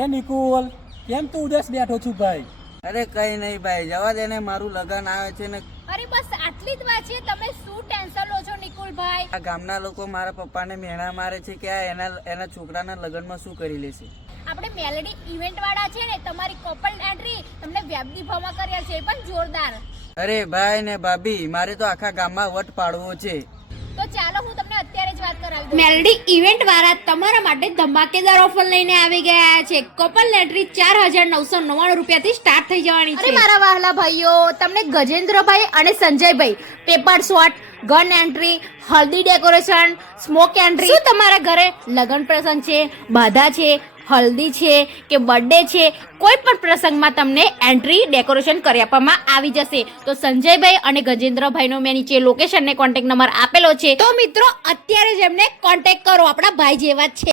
અરે નિકુલ, કેમ તું ઉદાસ બેઠો છું ભાઈ? અરે કઈ નહીં ભાઈ, જવા દે ને, મારું લગન આવે છે ને. અરે બસ આટલી જ વાત છે, તમે શું ટેન્શન લો છો નિકુલભાઈ? આ ગામના લોકો મારા પપ્પાને મેણા મારે છે કે આ એના છોકરાના લગનમાં શું કરી લેશે. આપણે મેલેડી ઇવેન્ટ વાળા છે ને, તમારી કપલ એન્ટ્રી તમને વ્યાજબી ભાવમાં કર્યા છે, એ પણ જોરદાર. અરે ભાઈ ને ભાભી, મારે તો આખા ગામમાં વટ પાડવો છે. તો ચાલો હું તમને અત્યારે જ વાત કરાવી દઉં. મેલેડી ઇવેન્ટ વાળા તમારા માટે ધમાકેદાર ઓફર લઈને આવી ગયા છે. કપલ એન્ટ્રી 4999 રૂપિયાથી સ્ટાર્ટ થઈ જવાની છે. અરે મારા વહાલા ભાઈઓ, તમને ગજેન્દ્રભાઈ અને સંજયભાઈ પેપર શોટ, ગન એન્ટ્રી, હલ્દી ડેકોરેશન, સ્મોક એન્ટ્રી, શું તમારા ઘરે લગ્ન પ્રસંગ છે, બાધા છે, હલ્દી છે કે બર્થડે છે, કોઈ પણ પ્રસંગમાં તમને એન્ટ્રી ડેકોરેશન કરી આપવામાં આવી જશે. તો સંજયભાઈ અને ગજેન્દ્રભાઈનો મેં નીચે લોકેશન ને કોન્ટેક્ટ નંબર આપેલો છે. તો મિત્રો અત્યારે જ એમને કોન્ટેક્ટ કરો, આપણા ભાઈ જેવા જ છે.